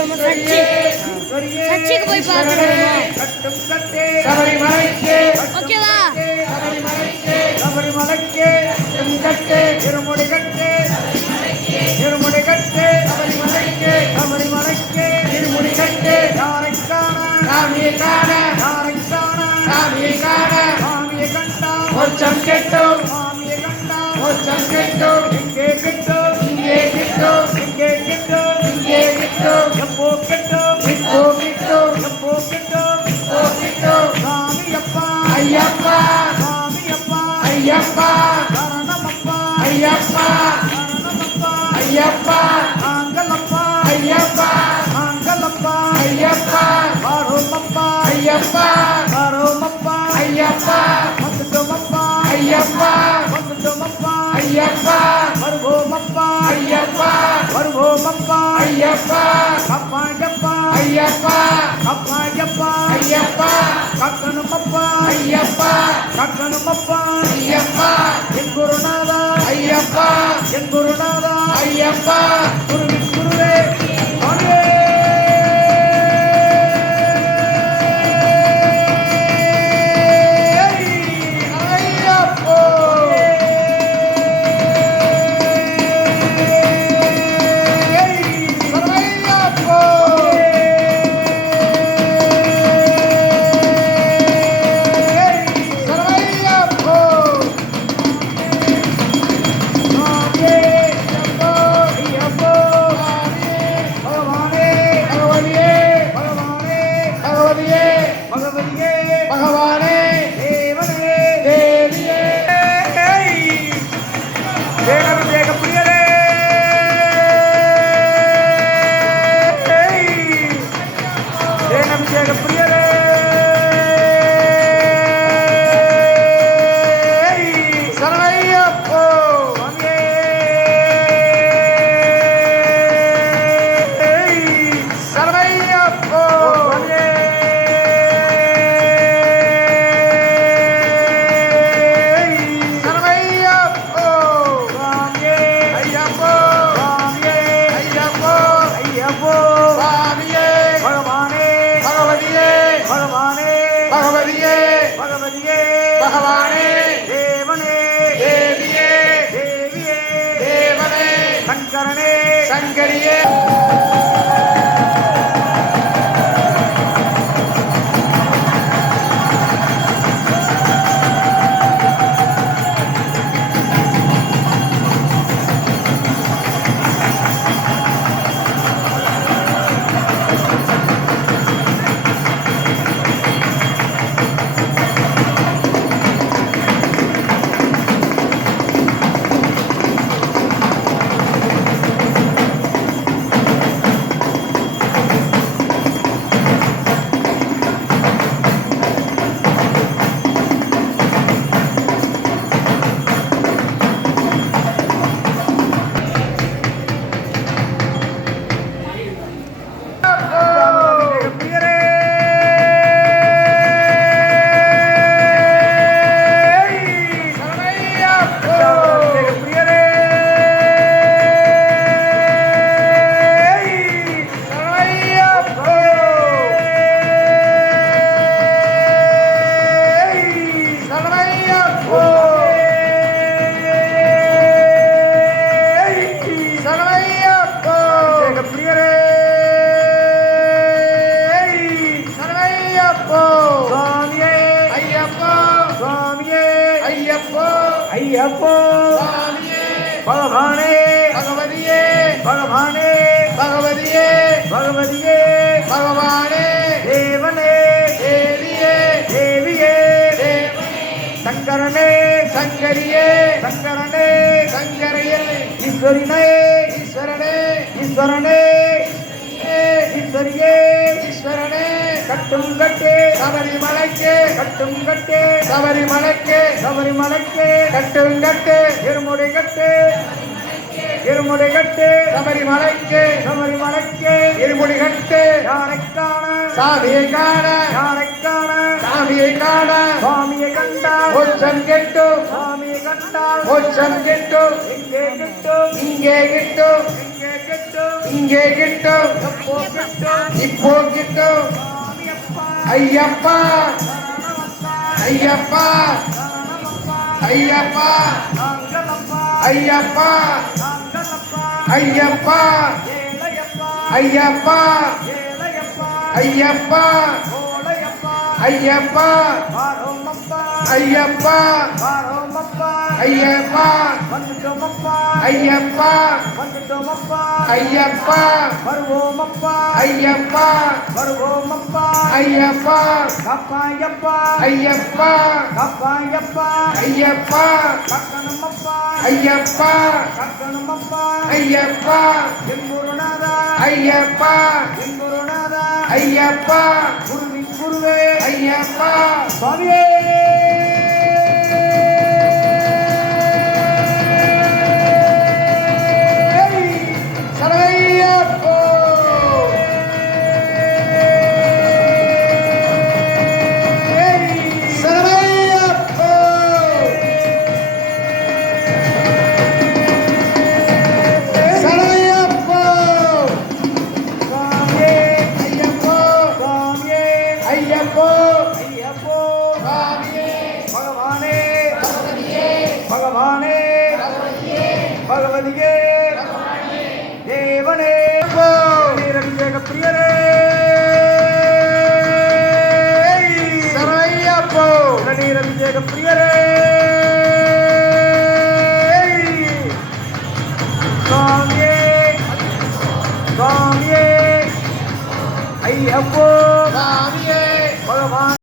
பார்த்துருவோம். சர்ச்சுக்கு போய் பார்த்துருவோம். ஓகேவா? சபரிமலைக்கு கட்டு இருமுடி கட்டு இருமுடி கட்டு சபரிமலைக்கு இருமுடி கட்டு யாரை காண சாமியை காண யாரை காண சாமியை காண சாமியை கண்டா மோட்சம் கெட்டும் சாமியை கண்டா மோட்சம் கெட்டும் இங்கே கிட்டும் இங்கே கிட்டும் இங்கே கிட்டும் இங்கே கிட்டும் எப்போ கிட்டும் இப்போ கிட்டும் எப்போ கிட்டும் இப்போ கிட்டும் சாமியப்பா ஐயப்பா சாமியப்பா ஐயப்பா சரணமப்பா ஐயப்பா சரணமப்பா ஐயப்பா ஆங்கலப்பா ஐயப்பா ஆங்கலப்பா ஐயப்பா வரோமப்பா ஐயப்பா வரோமப்பா ஐயப்பா வந்துட்டோமப்பா ஐயப்பா வந்துட்டோமப்பா ஐயப்பா வருவோமப்பா ஐயப்பா வருவோமப்பா ஐயப்பா கப்பாயப்பா ஐயப்பா கப்பாயப்பா ஐயப்பா கக்கனுமப்பா ஐயப்பா கக்கனுமப்பா ஐயப்பா என் குருநாதா ஐயப்பா என் குருநாதா ஐயப்பா குருவின் குருவே அங்கே பகவானே தேவனே தேவியே தேவியே தேவனே சங்கரனே சங்கரியே ஐயப்போ பகவானே பகவதியே பகவானே பகவதியே பகவதியே பகவானே தேவனே தேவியே தேவியே சங்கரனே சங்கரியே சங்கரனே சங்கரையே ஈஸ்வரனே ஈஸ்வரனே ஈஸ்வரனே ஈஸ்வரியே ஈஸ்வரனே கட்டும் கட்டு சபரிமலைக்கு கட்டும் கட்டு சபரிமலைக்கு சபரிமலைக்கு கட்டும் கட்டு இருமுடி கட்டு இருமுடி கட்டு சபரிமலைக்கு சபரிமலைக்கு இருமுடி கட்டு யாரை காண சாமியை காண யாரை காண சாமியை காண சுவாமியை கண்டால் மோட்சம் கெட்டும் சாமியை கண்டால் மோட்சம் கெட்டும் இங்கே கிட்டும் இங்கே கிட்டும் இங்கே இங்கே கிட்டும் இப்போ கிட்டும் ஐயப்பா ஐயப்பா ஐயப்பா ஐயப்பா ஐயப்பா ஐயப்பா ஐயப்பா ஐயப்பா ஐயப்பா ஐயப்பா ஐயப்பா ஐயப்பா வருவோமப்பா ஐயப்பா வருவோமப்பா ஐயப்பா கப்பாயப்பா ஐயப்பா கப்பாயப்பா ஐயப்பா கக்கணமப்பா ஐயப்பா கக்கணமப்பா ஐயப்பா எங்குருநாதா ஐயப்பா எங்குருநாதா ஐயப்பா குருவின் குருவே ஐயப்பா சுவாமியே சரணையப்போ சரணையப்போ சரணையப்போ சுவாமியே ஐயப்போ சுவாமியே ஐயப்போ ஐயப்போ சுவாமியே பகவானே பகவதியே பகவானே பகவதியே பகவதியே தேவனே நீரபிஷேக பிரியரே சரணையப்போ நீரபிஷேக பிரியரே